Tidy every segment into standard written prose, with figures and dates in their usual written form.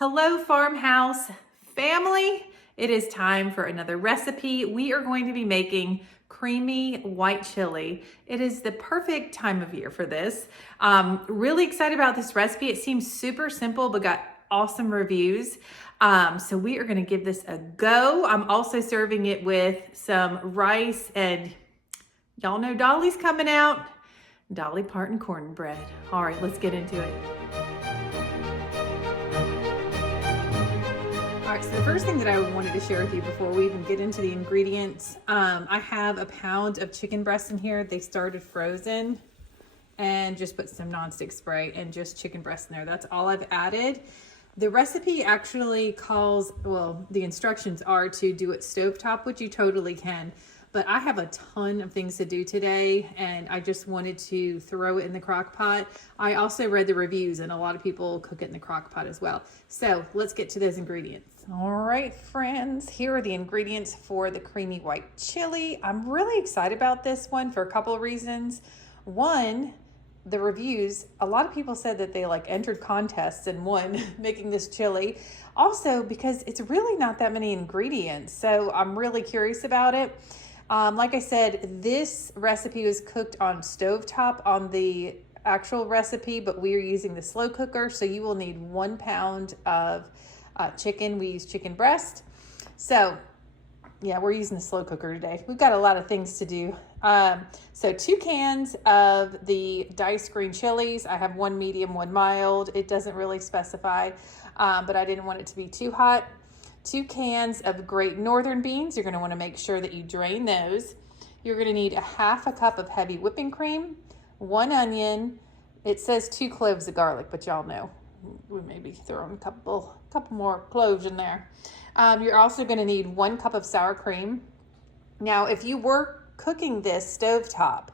Hello, Farmhouse Family. It is time for another recipe. We are going to be making creamy white chili. It is the perfect time of year for this. Really excited about this recipe. It seems super simple, but got awesome reviews. So we are gonna give this a go. I'm also serving it with some rice, and y'all know Dolly's coming out. Dolly Parton cornbread. All right, let's get into it. All right, so the first thing that I wanted to share with you before we even get into the ingredients, I have a pound of chicken breast in here. They started frozen, and just put some nonstick spray and just chicken breast in there. That's all I've added. The recipe actually calls, well, the instructions are to do it stovetop, which you totally can. But I have a ton of things to do today, and I just wanted to throw it in the crock pot. I also read the reviews, and a lot of people cook it in the crock pot as well. So let's get to those ingredients. All right, friends, here are the ingredients for the creamy white chili. I'm really excited about this one for a couple of reasons. One, the reviews, a lot of people said that they entered contests and won making this chili. Also, because it's really not that many ingredients, so I'm really curious about it. Like I said, this recipe was cooked on stovetop on the actual recipe, but we are using the slow cooker. So you will need 1 pound of chicken. We use chicken breast. So yeah, we're using the slow cooker today. We've got a lot of things to do. So 2 cans of the diced green chilies. I have 1 medium, 1 mild. It doesn't really specify, but I didn't want it to be too hot. 2 cans of Great Northern beans. You're going to want to make sure that you drain those. You're going to need a 1/2 cup of heavy whipping cream, 1 onion. It says 2 cloves of garlic, but y'all know we may be throwing a couple more cloves in there. You're also going to need 1 cup of sour cream. Now, if you were cooking this stovetop,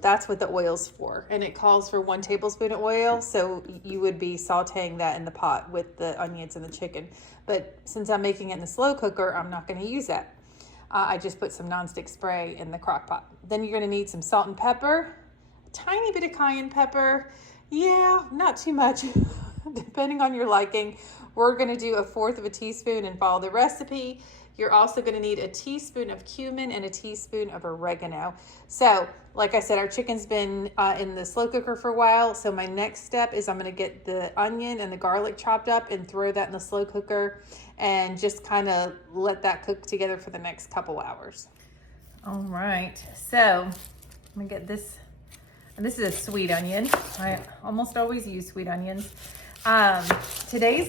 that's what the oil's for, and it calls for 1 tablespoon of oil, so you would be sauteing that in the pot with the onions and the chicken. But since I'm making it in the slow cooker, I'm not going to use that. I just put some nonstick spray in the crock pot. Then you're going to need some salt and pepper, a tiny bit of cayenne pepper. Yeah, not too much, depending on your liking. We're going to do 1/4 teaspoon and follow the recipe. You're also going to need a teaspoon of cumin and a teaspoon of oregano. So, like I said, our chicken's been in the slow cooker for a while. So my next step is I'm going to get the onion and the garlic chopped up and throw that in the slow cooker and just kind of let that cook together for the next couple hours. All right. So I'm going to get this. And this is a sweet onion. I almost always use sweet onions. Today's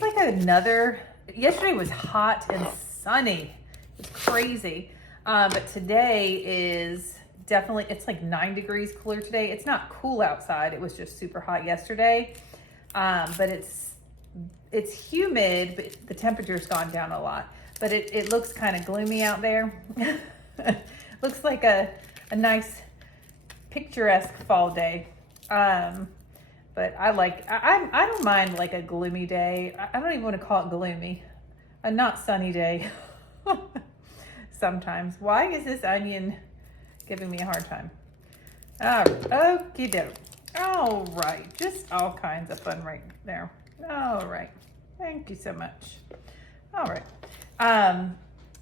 yesterday was hot and sunny. It's crazy. But today is definitely, it's 9 degrees cooler today. It's not cool outside. It was just super hot yesterday. But it's humid, but the temperature's gone down a lot. But it looks kind of gloomy out there. Looks like a nice picturesque fall day. But I don't mind a gloomy day. I don't even want to call it gloomy. A not sunny day. Sometimes. Why is this onion giving me a hard time? Okie doke. All right. Just all kinds of fun right there. All right. Thank you so much. All right.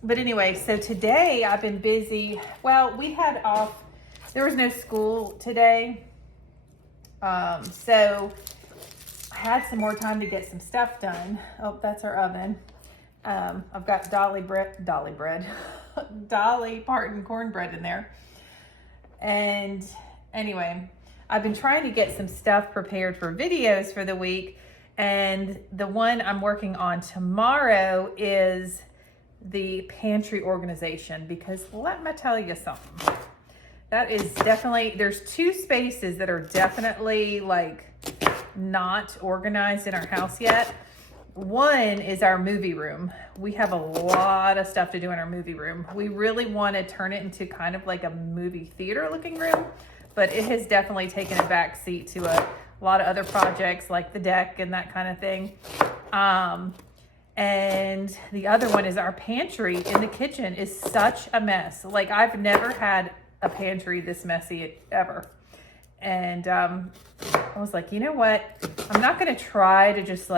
But anyway, so today I've been busy. Well, we had off. There was no school today. So I had some more time to get some stuff done. Oh, that's our oven. I've got Dolly Parton cornbread in there. And anyway, I've been trying to get some stuff prepared for videos for the week. And the one I'm working on tomorrow is the pantry organization, because let me tell you something. That is definitely, there's 2 spaces that are definitely not organized in our house yet. One is our movie room. We have a lot of stuff to do in our movie room. We really want to turn it into kind of like a movie theater looking room, but it has definitely taken a back seat to a lot of other projects like the deck and that kind of thing. And the other one is our pantry in the kitchen is such a mess. I've never had a pantry this messy ever. And I was like, you know what? I'm not going to try to just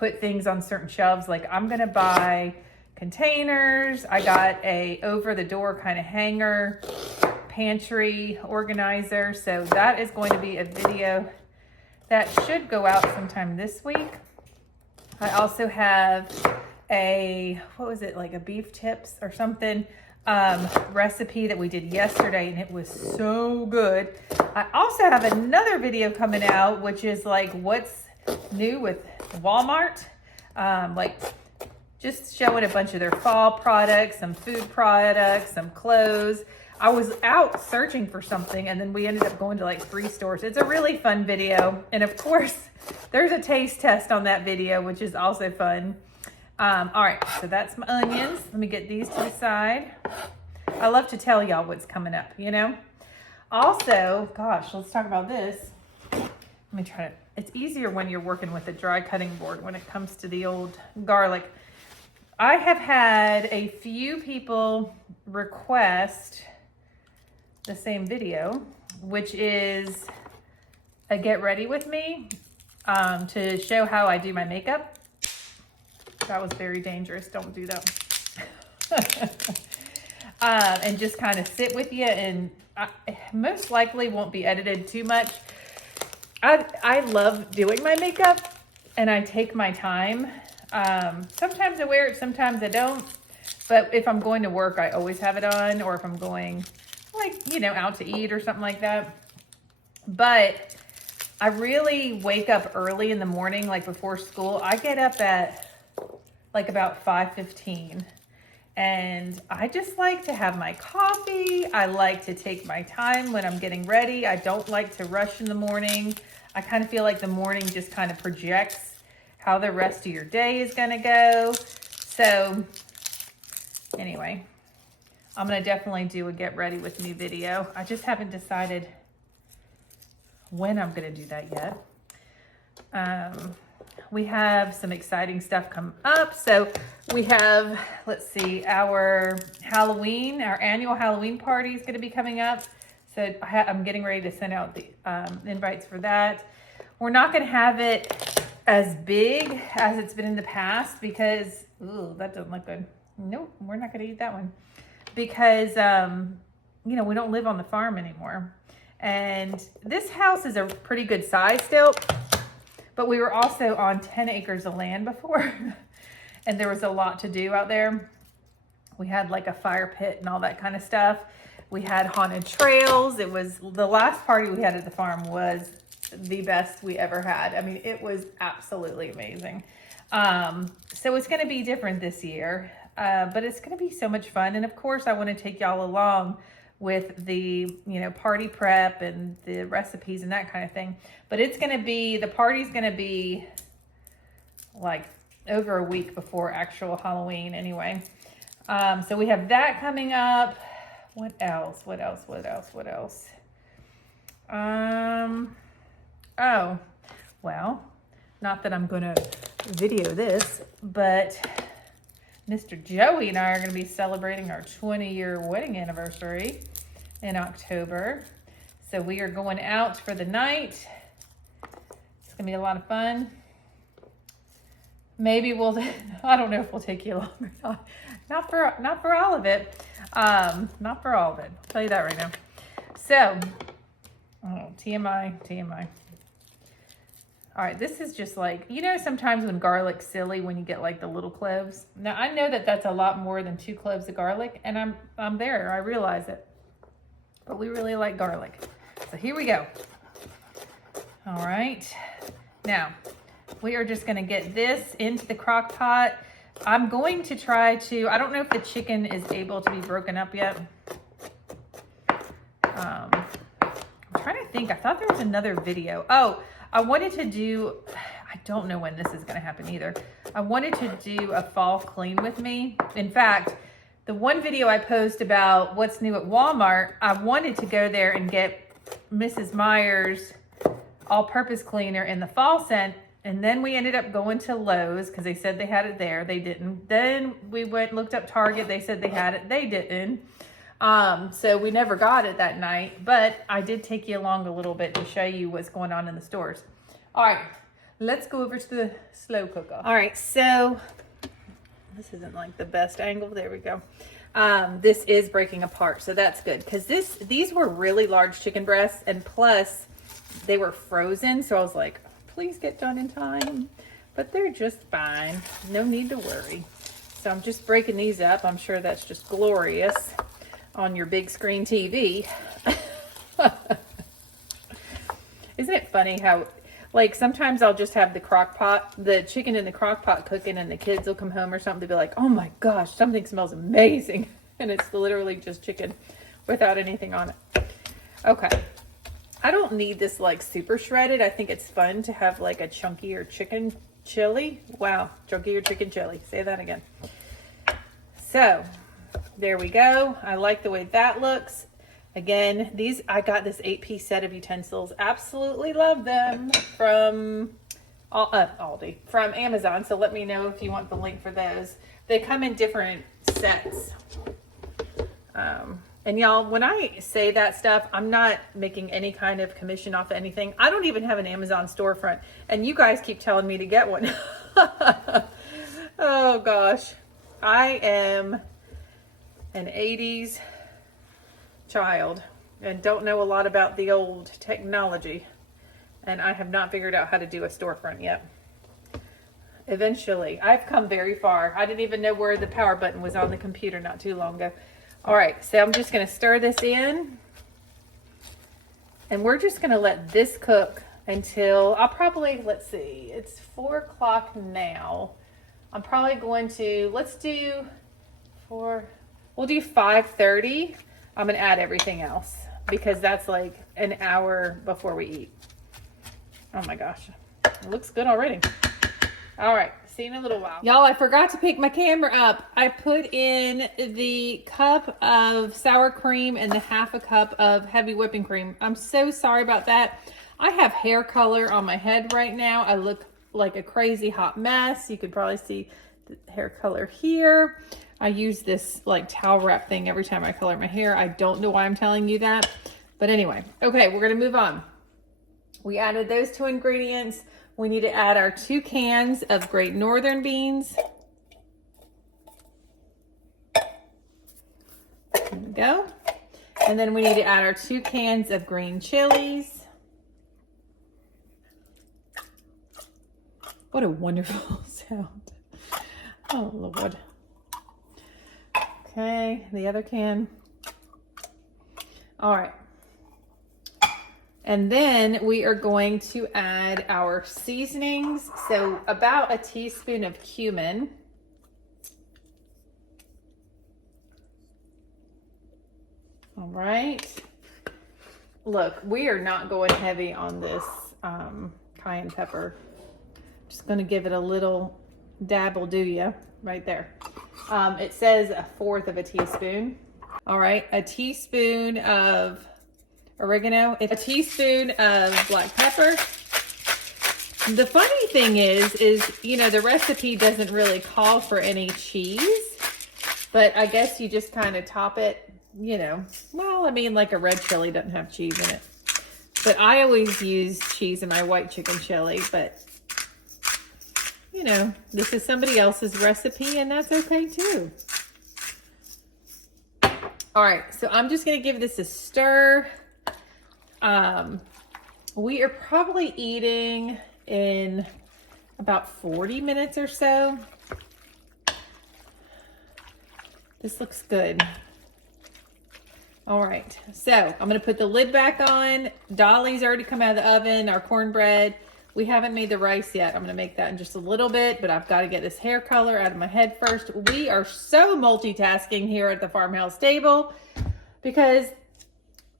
put things on certain shelves. Like I'm gonna buy containers. I got a over the door kind of hanger, pantry organizer. So that is going to be a video that should go out sometime this week. I also have a, what was it, like a beef tips or something recipe that we did yesterday, and it was so good. I also have another video coming out, which is like what's new with Walmart, like just showing a bunch of their fall products, some food products, some clothes. I was out searching for something, and then we ended up going to like 3 stores. It's a really fun video, and of course there's a taste test on that video, which is also fun. All right, so that's my onions. Let me get these to the side. I love to tell y'all what's coming up, you know? Also, gosh, let's talk about this. Let me try to, it's easier when you're working with a dry cutting board when it comes to the old garlic. I have had a few people request the same video, which is a get ready with me to show how I do my makeup. That was very dangerous. Don't do that. And just kind of sit with you, and I most likely won't be edited too much. I love doing my makeup, and I take my time. Sometimes I wear it, sometimes I don't. But if I'm going to work, I always have it on, or if I'm going like, you know, out to eat or something like that. But I really wake up early in the morning, like before school. I get up at like about 5:15, and I just like to have my coffee. I like to take my time when I'm getting ready. I don't like to rush in the morning. I kind of feel like the morning just kind of projects how the rest of your day is gonna go. So anyway, I'm gonna definitely do a get ready with me video. I just haven't decided when I'm gonna do that yet. We have some exciting stuff come up. So we have, let's see, our Halloween, our annual Halloween party is going to be coming up. So I'm getting ready to send out the invites for that. We're not going to have it as big as it's been in the past because, ooh, that doesn't look good. Nope, we're not going to eat that one because, you know, we don't live on the farm anymore. And this house is a pretty good size still. But we were also on 10 acres of land before, and there was a lot to do out there. We had like a fire pit and all that kind of stuff. We had haunted trails. It was, the last party we had at the farm was the best we ever had. I mean, it was absolutely amazing. So it's going to be different this year, but it's going to be so much fun. And of course, I want to take y'all along with the, you know, party prep and the recipes and that kind of thing. But it's going to be, the party's going to be like over a week before actual Halloween anyway. So we have that coming up. What else? Oh, well, not that I'm going to video this, but Mr. Joey and I are going to be celebrating our 20-year wedding anniversary in October. So we are going out for the night. It's going to be a lot of fun. Maybe we'll, I don't know if we'll take you along or not. Not for all of it. Not for all of it. I'll tell you that right now. So, TMI. All right, this is just like, you know, sometimes when garlic's silly, when you get like the little cloves. Now I know that that's a lot more than 2 cloves of garlic, and I'm there, I realize it. But we really like garlic. So here we go. All right, now we are just gonna get this into the crock pot. I'm going to try to, I don't know if the chicken is able to be broken up yet. I'm trying to think, I thought there was another video. Oh, I wanted to do, I don't know when this is going to happen either. I wanted to do a fall clean with me. In fact, the one video I post about what's new at Walmart, I wanted to go there and get Mrs. Meyer's all-purpose cleaner in the fall scent. And then we ended up going to Lowe's because they said they had it there. They didn't. Then we went, looked up Target. They said they had it. They didn't. So we never got it that night, but I did take you along a little bit to show you what's going on in the stores. All right, let's go over to the slow cooker. All right, so this isn't like the best angle. There we go. This is breaking apart, so that's good because these were really large chicken breasts, and plus they were frozen, so I was like, please get done in time. But they're just fine. No need to worry. So I'm just breaking these up. I'm sure that's just glorious on your big screen TV. Isn't it funny how, like, sometimes I'll just have the chicken in the crock pot cooking, and the kids will come home or something to be like, oh my gosh, something smells amazing. And it's literally just chicken without anything on it. Okay. I don't need this like super shredded. I think it's fun to have like a chunkier chicken chili. Wow. Chunkier chicken chili. Say that again. So there we go. I like the way that looks. Again, I got this 8-piece set of utensils. Absolutely love them from Aldi, from Amazon. So let me know if you want the link for those. They come in different sets. And y'all, when I say that stuff, I'm not making any kind of commission off of anything. I don't even have an Amazon storefront, and you guys keep telling me to get one. Oh gosh, I am an 80s child and don't know a lot about the old technology, and I have not figured out how to do a storefront yet. Eventually. I've come very far. I didn't even know where the power button was on the computer not too long ago. All right, so I'm just going to stir this in, and we're just going to let this cook until let's see, it's 4 o'clock now. I'm probably going to, we'll do 5:30. I'm going to add everything else because that's like an hour before we eat. Oh my gosh, it looks good already. All right, see you in a little while. Y'all, I forgot to pick my camera up. I put in the cup of sour cream and the half a cup of heavy whipping cream. I'm so sorry about that. I have hair color on my head right now. I look like a crazy hot mess. You could probably see the hair color here. I use this like towel wrap thing every time I color my hair. I don't know why I'm telling you that. But anyway, okay, we're gonna move on. We added those 2 ingredients. We need to add our 2 cans of Great Northern beans. There we go. And then we need to add our 2 cans of green chilies. What a wonderful sound. Oh, Lord. Okay, the other can. All right. And then we are going to add our seasonings. So about a teaspoon of cumin. All right. Look, we are not going heavy on this cayenne pepper. Just going to give it a little dabble do ya right there. It says 1/4 of a teaspoon. All right, a teaspoon of oregano, a teaspoon of black pepper. The funny thing is, you know, the recipe doesn't really call for any cheese, but I guess you just kind of top it, you know. Well, I mean, like a red chili doesn't have cheese in it, but I always use cheese in my white chicken chili, but you know, this is somebody else's recipe and that's okay too. All right, so I'm just gonna give this a stir. We are probably eating in about 40 minutes or so. This looks good. All right, so I'm gonna put the lid back on. Dolly's already come out of the oven, our cornbread. We haven't made the rice yet. I'm gonna make that in just a little bit, but I've gotta get this hair color out of my head first. We are so multitasking here at the Farmhouse Table because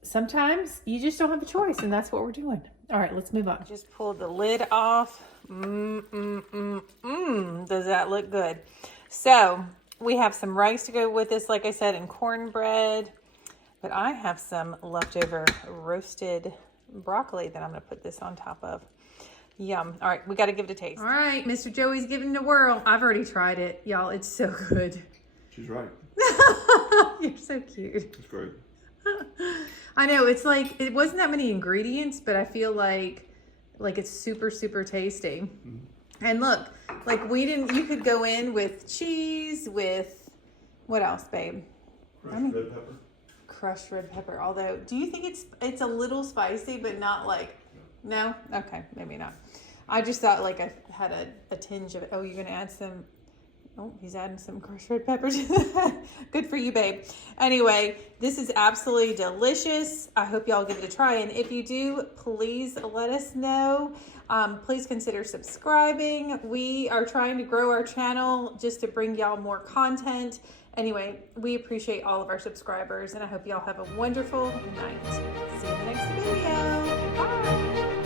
sometimes you just don't have a choice, and that's what we're doing. All right, let's move on. Just pulled the lid off. Does that look good? So we have some rice to go with this, like I said, and cornbread. But I have some leftover roasted broccoli that I'm gonna put this on top of. Yum. All right, we got to give it a taste. All right, Mr. Joey's giving it a whirl. I've already tried it. Y'all, it's so good. She's right. You're so cute. It's great. I know, it's like, it wasn't that many ingredients, but I feel like Like it's super, super tasty. And look, like you could go in with cheese, with, what else, babe? Crushed red pepper. Crushed red pepper. Although, do you think it's a little spicy, but not like, no? Okay, maybe not. I just thought like I had a tinge of it. Oh, you're going to add some, oh, he's adding some crushed red pepper to that. Good for you, babe. Anyway, this is absolutely delicious. I hope y'all give it a try. And if you do, please let us know. Please consider subscribing. We are trying to grow our channel just to bring y'all more content. Anyway, we appreciate all of our subscribers, and I hope y'all have a wonderful night. See you in the next video. Bye.